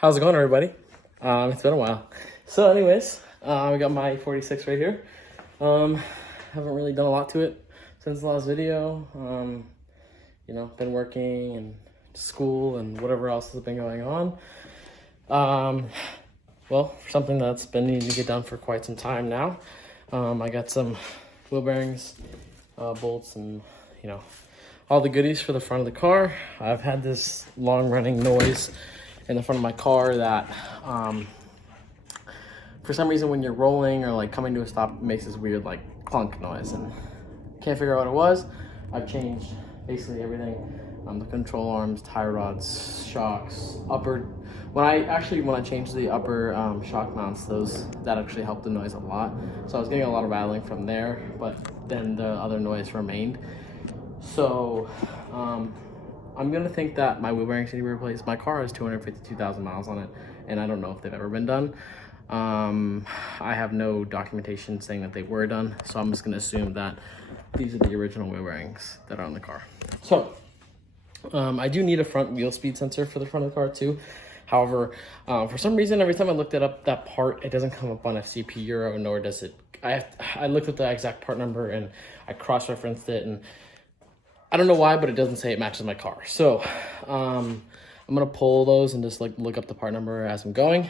How's it going, everybody? It's been a while. So anyways, we got my e46 right here. Haven't really done a lot to it since the last video. Been working and school and whatever else has been going on. Well, for something that's been needing to get done for quite some time now. I got some wheel bearings, bolts, and all the goodies for the front of the car. I've had this long running noise in the front of my car that for some reason when you're rolling or like coming to a stop, it makes this weird like clunk noise, and can't figure out what it was. I've changed basically everything, the control arms, tie rods, shocks, when I changed the upper shock mounts, that actually helped the noise a lot. So I was getting a lot of rattling from there, but then the other noise remained. So I'm gonna think that my wheel bearings need to be replaced. My car has 252,000 miles on it, and I don't know if they've ever been done. I have no documentation saying that they were done, so I'm just gonna assume that these are the original wheel bearings that are on the car. So I do need a front wheel speed sensor for the front of the car too. However, for some reason, every time I looked up that part, it doesn't come up on FCP Euro, nor does it. I looked at the exact part number and I cross-referenced it, and I don't know why, but it doesn't say it matches my car. So I'm gonna pull those and just like look up the part number as I'm going.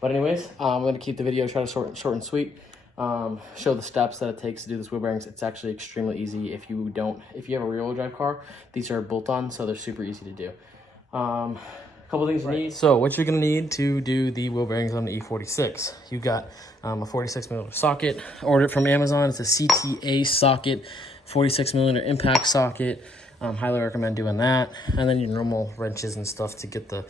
But anyways, I'm gonna keep the video, try to short and sweet. Show the steps that it takes to do this wheel bearings. It's actually extremely easy. If you have a rear-wheel drive car, these are bolt-on, so they're super easy to do. Couple things you need. So what you're gonna need to do the wheel bearings on the E46. You got a 46mm socket. I ordered it from Amazon. It's a CTA socket, 46mm impact socket. Highly recommend doing that. And then your normal wrenches and stuff to get the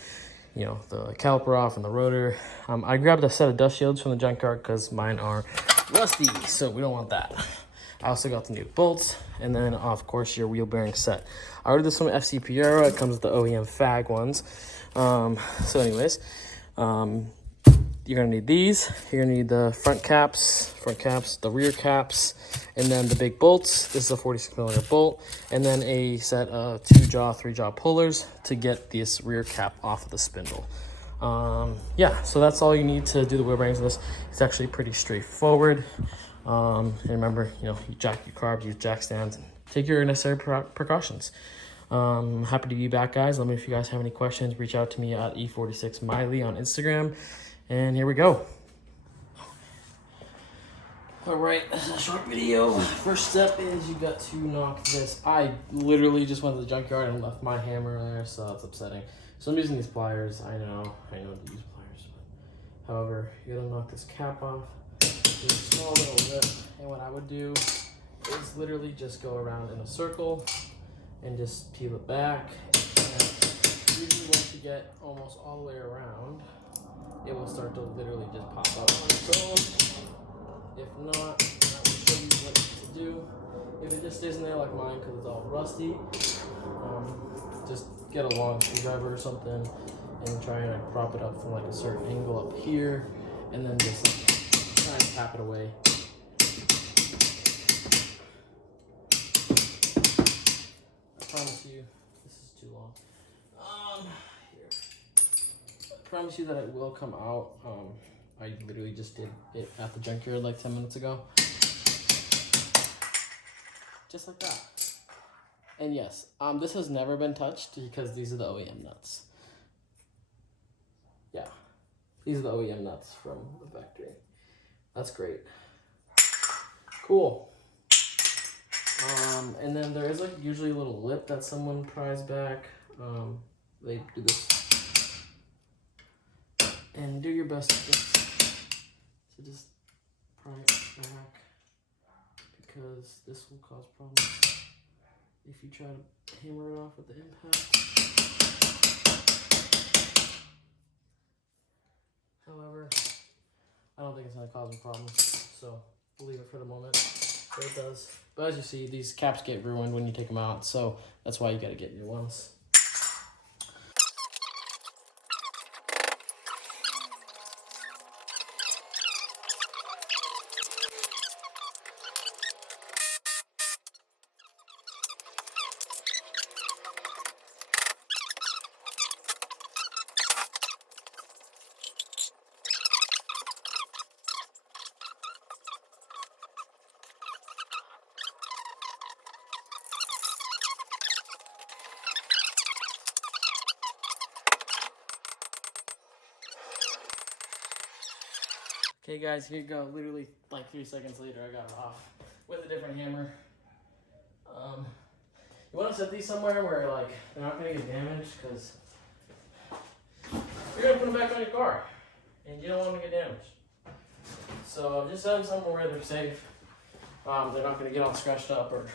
caliper off and the rotor. I grabbed a set of dust shields from the junkyard because mine are rusty, so we don't want that. I also got the new bolts, and then of course your wheel bearing set. I ordered this from FCP Euro. It comes with the OEM FAG ones. So anyways, you're gonna need these. You're gonna need the front caps, the rear caps, and then the big bolts. This is a 46mm bolt, and then a set of 2-jaw, 3-jaw pullers to get this rear cap off of the spindle. Yeah, so that's all you need to do the wheel bearings of this. It's actually pretty straightforward. And remember, you jack your carbs, use jack stands, and take your necessary precautions. Happy to be back, guys. Let me know if you guys have any questions. Reach out to me at e46miley on Instagram. And here we go. All right, this is a short video. First step is you got to knock this. I literally just went to the junkyard and left my hammer there, so that's upsetting. So I'm using these pliers. I know to use pliers. But however, you gotta knock this cap off. Do a small little lip, and what I would do is literally just go around in a circle and just peel it back. And usually once you get almost all the way around, it will start to literally just pop up on its own. If not, I will show you what to do. If it just stays in there like mine because it's all rusty, just get a long screwdriver or something and try and like prop it up from like a certain angle up here, and then just try and tap it away. I promise you, this is too long. Here. I promise you that it will come out. I literally just did it at the junkyard like 10 minutes ago. Just like that. And yes, this has never been touched because these are the OEM nuts. Yeah, these are the OEM nuts from the factory. That's great. Cool. And then there is like usually a little lip that someone pries back. They do this. And do your best to just pry it back, because this will cause problems if you try to hammer it off with the impact. However, I don't think it's going to cause any problems, so we'll leave it for the moment. But it does. But as you see, these caps get ruined when you take them out, so that's why you got to get new ones. Okay guys, here you go. Literally like 3 seconds later, I got it off with a different hammer. You want to set these somewhere where like they're not going to get damaged, because you're going to put them back on your car and you don't want them to get damaged. So just set them somewhere where they're safe. They're not going to get all scratched up or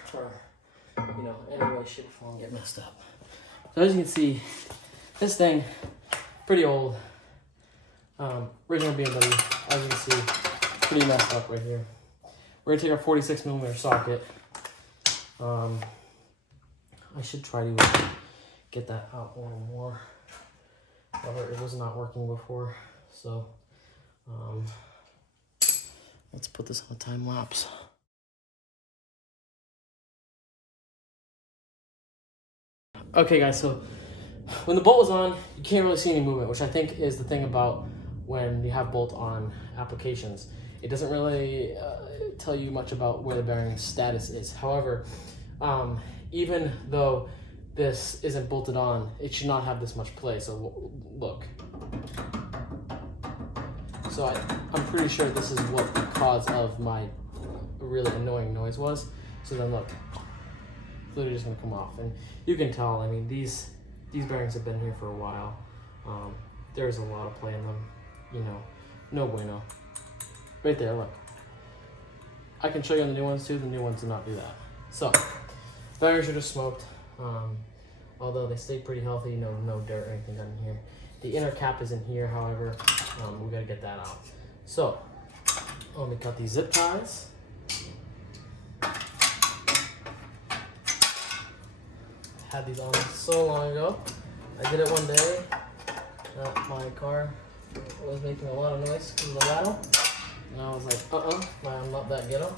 you know, any way, shape, or form get messed up. So as you can see, this thing, pretty old. Original BMW, as you can see, pretty messed up right here. We're gonna take our 46mm socket. I should try to get that out a little more. However, it was not working before, so let's put this on a time lapse. Okay guys, so when the bolt was on, you can't really see any movement, which I think is the thing about when you have bolt-on applications. It doesn't really tell you much about where the bearing status is. However, even though this isn't bolted on, it should not have this much play. So look. So I'm pretty sure this is what the cause of my really annoying noise was. So then look, it's literally just gonna come off. And you can tell, I mean, these bearings have been here for a while. There's a lot of play in them, you know, no bueno. Right there, look. I can show you on the new ones too. The new ones do not do that. So, bearings are just smoked. Although they stay pretty healthy, no dirt or anything done in here. The inner cap is in here, however, we gotta get that out. So, let me cut these zip ties. Had these on so long ago. I did it one day. My car was making a lot of noise because of the rattle. And I was like, I'm not that ghetto,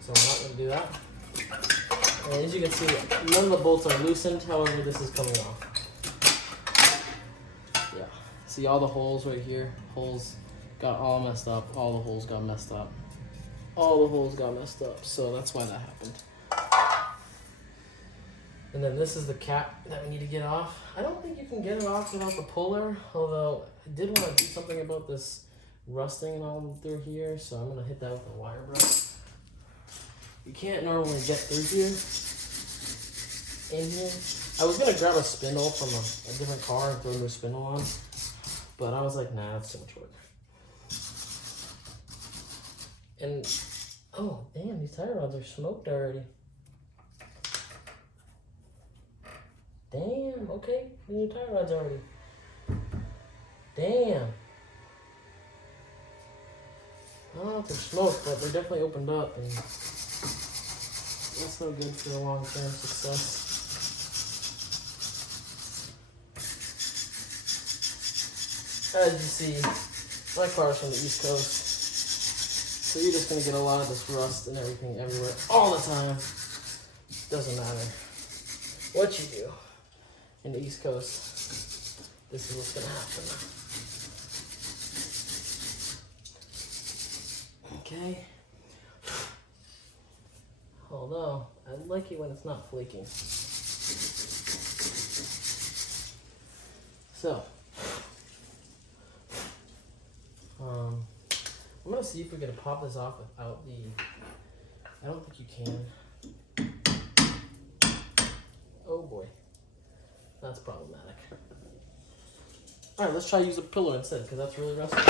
so I'm not going to do that. And as you can see, none of the bolts are loosened, however, this is coming off. Yeah, see all the holes right here? Holes got all messed up, all the holes got messed up. All the holes got messed up, so that's why that happened. And then this is the cap that we need to get off. I don't think you can get it off without the puller, although I did want to do something about this rusting and all through here, so I'm going to hit that with a wire brush. You can't normally get through here, in here. I was going to grab a spindle from a different car and throw a new spindle on, but I was like, nah, that's too much work. And, oh, damn, these tie rods are smoked already. Damn, okay, the new tie rods already. Damn. I don't know if they're smoked, but they're definitely opened up, and that's no good for the long-term success. As you see, my car's from the East Coast, so you're just gonna get a lot of this rust and everything everywhere all the time. Doesn't matter what you do. In the East Coast, this is what's gonna happen. Okay. Although, I like it when it's not flaking. So, I'm gonna see if we're gonna pop this off without the, I don't think you can. Oh boy. That's problematic. All right, let's try to use a pillar instead, because that's really rusty.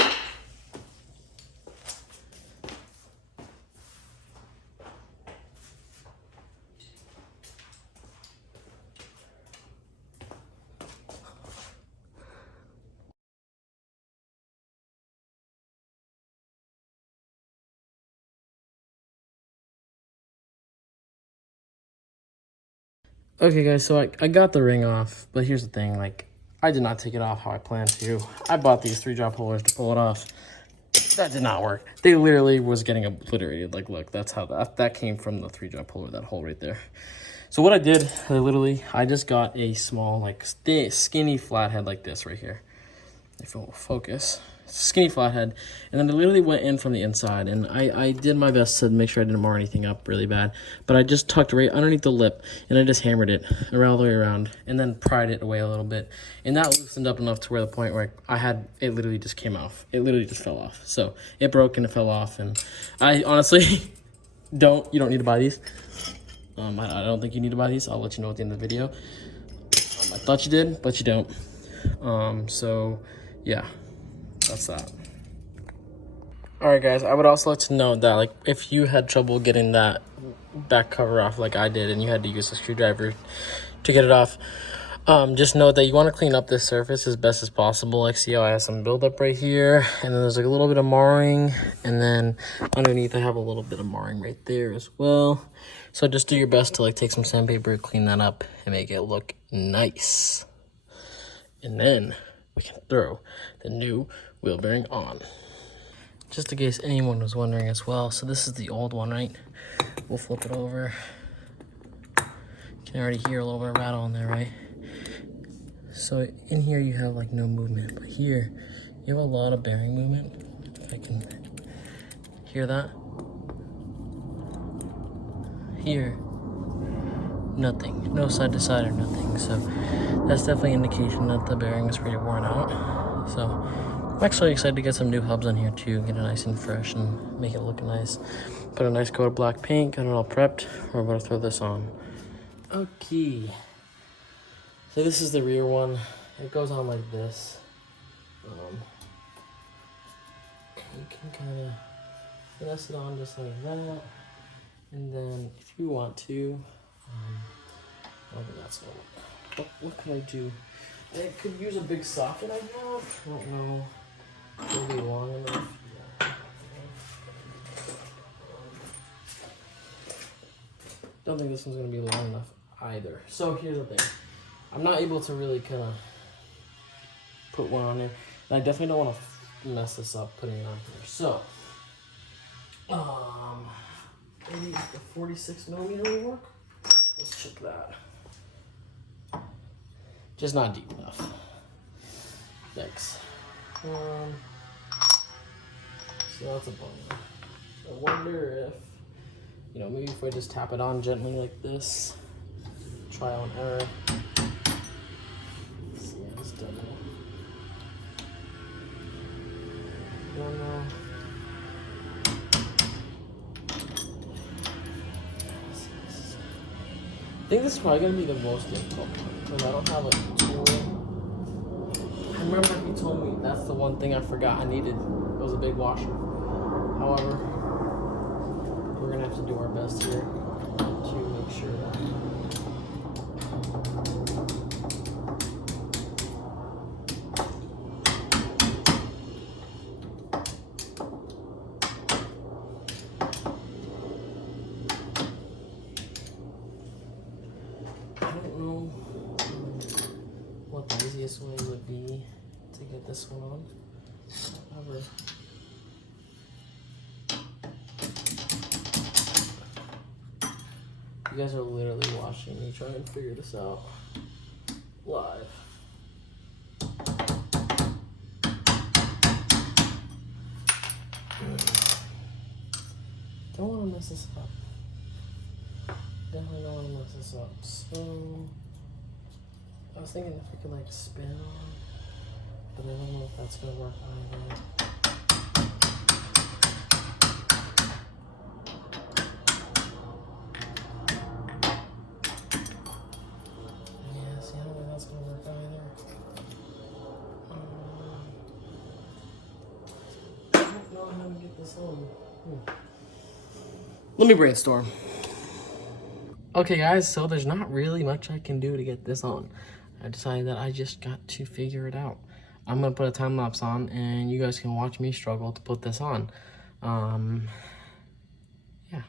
Okay guys, so I got the ring off, but here's the thing, like, I did not take it off how I planned to. I bought these 3-drop pullers to pull it off. That did not work. They literally was getting obliterated. Like, look, that's how that came from the 3-drop puller, that hole right there. So what I did, I just got a small, like, skinny flathead like this right here. if it will focus. Skinny flathead, and then it literally went in from the inside, and I did my best to make sure I didn't mar anything up really bad, but I just tucked right underneath the lip, and I just hammered it around all the way around, and then pried it away a little bit, and that loosened up enough to where the point where I had, it literally just came off. It literally just fell off. So it broke and it fell off, and I honestly you don't need to buy these. I don't think you need to buy these. I'll let you know at the end of the video. I thought you did, but you don't. So yeah, that's that. All right, guys, I would also like to know that, like, if you had trouble getting that back cover off like I did and you had to use a screwdriver to get it off, just know that you want to clean up this surface as best as possible. Like, see how I have some buildup right here, and then there's like a little bit of marring, and then underneath I have a little bit of marring right there as well. So just do your best to like take some sandpaper, clean that up, and make it look nice. And then we can throw the new wheel bearing on. Just in case anyone was wondering as well, so this is the old one, right? We'll flip it over. You can already hear a little bit of rattle in there, right? So in here you have like no movement, but here you have a lot of bearing movement. If I can hear that. Here, nothing, no side to side or nothing. So that's definitely an indication that the bearing is pretty worn out. So I'm actually excited to get some new hubs on here too, get it nice and fresh and make it look nice. Put a nice coat of black paint, got it all prepped. We're about to throw this on. Okay. So this is the rear one. It goes on like this. You can kind of finesse it on just like that. And then if you want to, I don't think that's gonna work. What can I do? I could use a big socket I have. I don't know. It'll be long enough. Yeah. Don't think this one's gonna be long enough either. So here's the thing. I'm not able to really kind of put one on there. And I definitely don't want to mess this up putting it on here. So, maybe the 46 millimeter will work. Let's check that. Just not deep enough. Thanks. So that's a bummer. I wonder if, maybe if I just tap it on gently like this. Trial and error. Let's see, it's done. Don't know. I think this is probably gonna be the most difficult one because I don't have a tool. I remember he told me that's the one thing I forgot I needed. It was a big washer. However, we're gonna have to do our best here to make sure that. What the easiest way would be to get this one on. However, you guys are literally watching me try and figure this out live. Don't want to mess this up. Definitely don't want to mess this up. So I was thinking if I could like spin on, but I don't know if that's gonna work either. Yeah, see, I don't think that's gonna work either. I don't know how to get this on. Let me brainstorm. Okay guys, so there's not really much I can do to get this on. I decided that I just got to figure it out. I'm gonna put a time lapse on and you guys can watch me struggle to put this on. Yeah.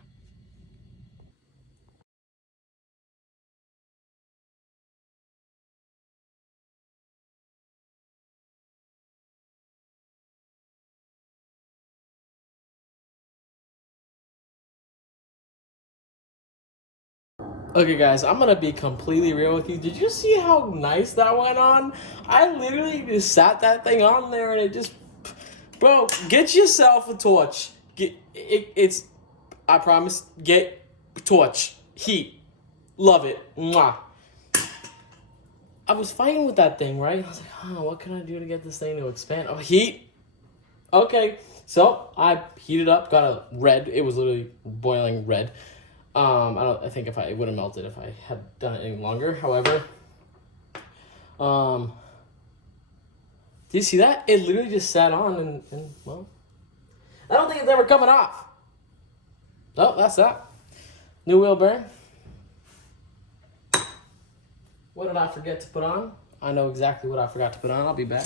Okay, guys, I'm gonna be completely real with you. Did you see how nice that went on? I literally just sat that thing on there and it just, bro, get yourself a torch. It's, I promise, get torch, heat, love it, mwah. I was fighting with that thing, right? I was like, oh, what can I do to get this thing to expand? Oh, heat. Okay, so I heated up, got a red. It was literally boiling red. I think it would have melted if I had done it any longer. However, do you see that? It literally just sat on and well, I don't think it's ever coming off. Oh, that's that. New wheel bearing. What did I forget to put on? I know exactly what I forgot to put on. I'll be back.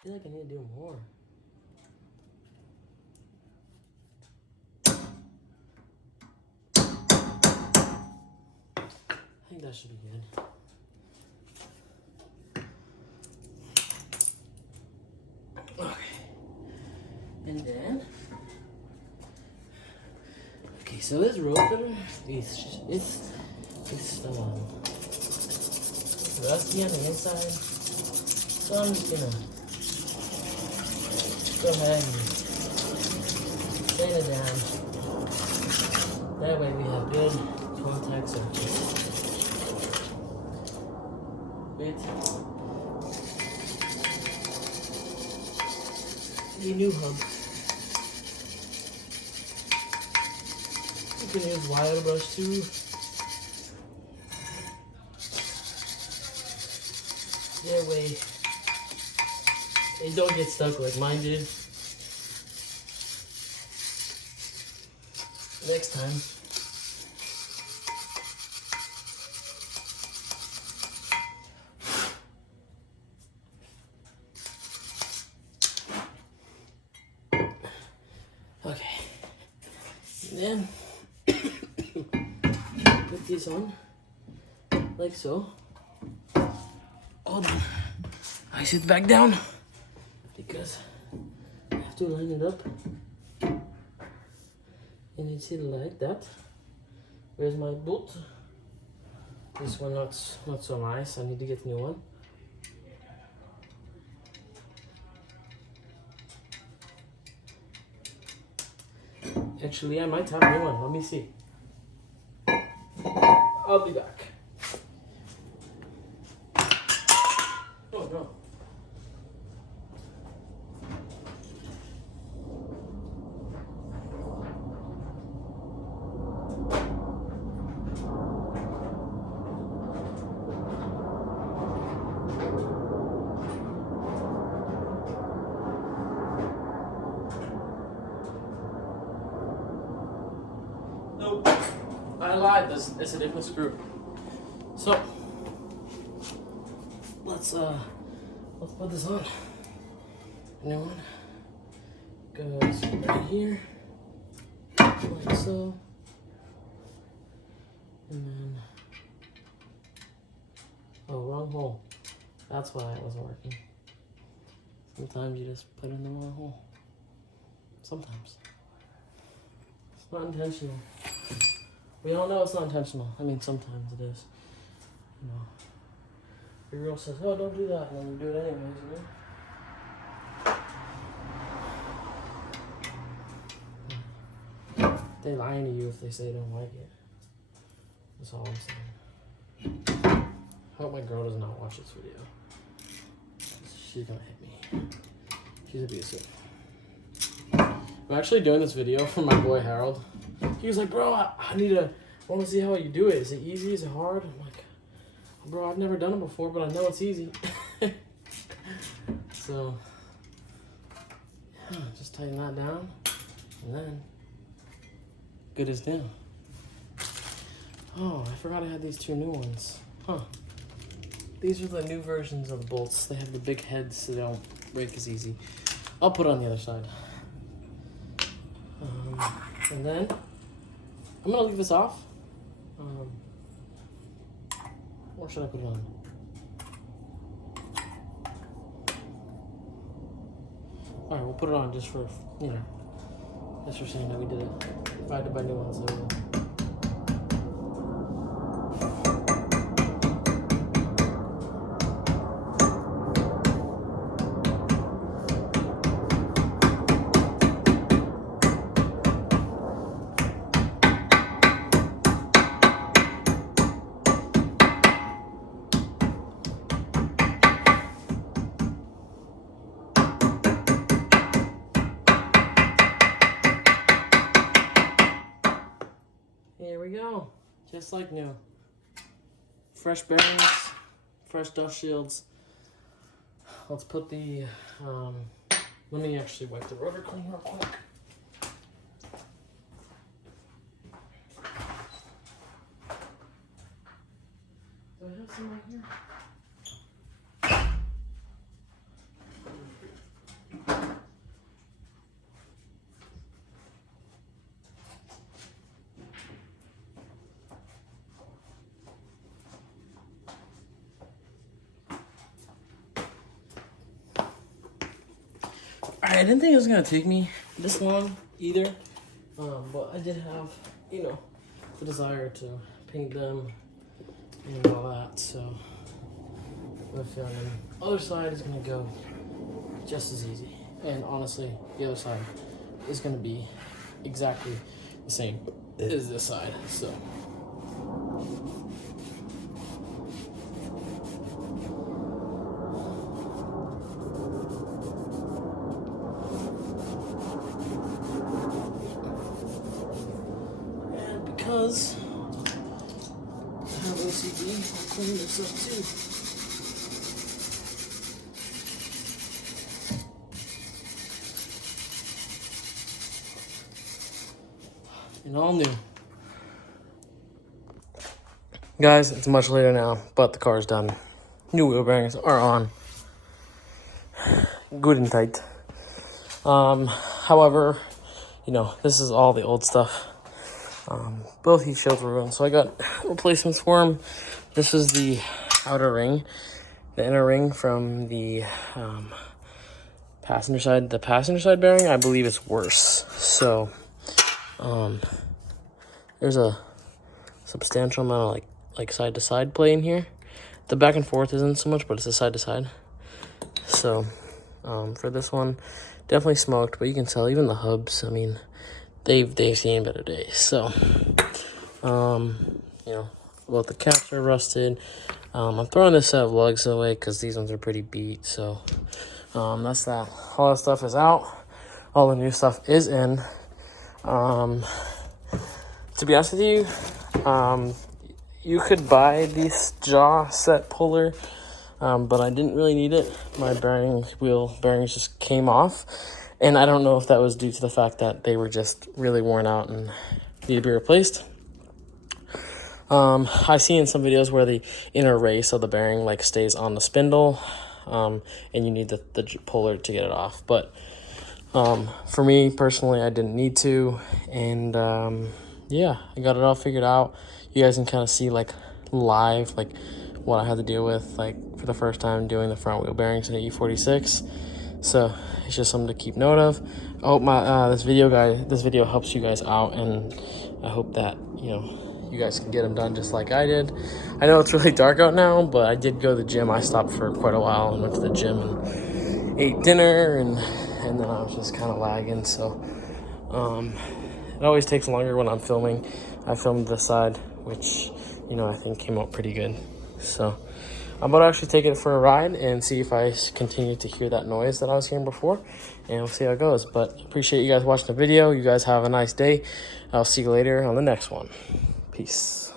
I feel like I need to do more. I think that should be good. Okay. And then, okay, so this rope, it's rusty on the inside. So I'm just gonna go ahead and sand it down. That way we have good contact surface. A new hub. You can use wire brush too. That way they don't get stuck like mine did. Next time. Okay. And then put these on like so. Hold on. I sit back down because I have to line it up. And it's it like that. Where's my bolt? This one not so nice. I need to get a new one. Actually, I might have a new one. Let me see. I'll be back. Oh no. Nope. I lied. It's a different screw. So let's put this on. New one goes right here, like so, and then wrong hole. That's why it wasn't working. Sometimes you just put in the wrong hole. Sometimes. It's not intentional. We all know it's not intentional. I mean, sometimes it is. You know. Your girl says, oh, don't do that, and then you do it anyways, you know? They're lying to you if they say they don't like it. That's all I'm saying. I hope my girl does not watch this video. She's gonna hit me. She's abusive. I'm actually doing this video for my boy Harold. He was like, bro, I need want to see how you do it. Is it easy? Is it hard? I'm like, bro, I've never done it before, but I know it's easy. So, yeah, just tighten that down, and then good as new. Oh, I forgot I had these 2 new ones. Huh. These are the new versions of the bolts. They have the big heads so they don't break as easy. I'll put it on the other side. And then I'm gonna leave this off. Or should I put it on? All right, we'll put it on just for, you know, just for saying that we did it. If I had to buy new ones, I will. Here we go, just like new. Fresh bearings, fresh dust shields. Let's put the, let me actually wipe the rotor clean real quick. Do I have some right here? Alright, I didn't think it was gonna take me this long either, but I did have, you know, the desire to paint them and all that, so the other side is gonna go just as easy. And honestly, the other side is gonna be exactly the same as this side, so. Because I have OCD, I'll clean this up too. And all new. Guys, it's much later now, but the car's done. New wheel bearings are on. Good and tight. However, you know, this is all the old stuff. Both heat shields were ruined, so I got replacements for them. This is the outer ring. The inner ring from the passenger side. The passenger side bearing, I believe, is worse. So, there's a substantial amount of like side to side play in here. The back and forth isn't so much, but it's a side to side. So, for this one, definitely smoked, but you can tell even the hubs. I mean, they've seen better days. So, you know, both the caps are rusted. I'm throwing this set of lugs away because these ones are pretty beat. So, that's that. All that stuff is out. All the new stuff is in. To be honest with you, you could buy this jaw set puller, but I didn't really need it. My wheel bearings just came off. And I don't know if that was due to the fact that they were just really worn out and needed to be replaced. I've seen in some videos where the inner race of the bearing like stays on the spindle, and you need the puller to get it off. But for me personally, I didn't need to, and yeah, I got it all figured out. You guys can kind of see like live like what I had to deal with like for the first time doing the front wheel bearings in an e46. So it's just something to keep note of. I hope this video helps you guys out, and I hope that, you know, you guys can get them done just like I did. I know it's really dark out now, but I did go to the gym. I stopped for quite a while and went to the gym and ate dinner, and then I was just kind of lagging. So it always takes longer when I'm filming. I filmed this side, which, you know, I think came out pretty good. So I'm about to actually take it for a ride and see if I continue to hear that noise that I was hearing before, and we'll see how it goes. But appreciate you guys watching the video. You guys have a nice day. I'll see you later on the next one. Peace.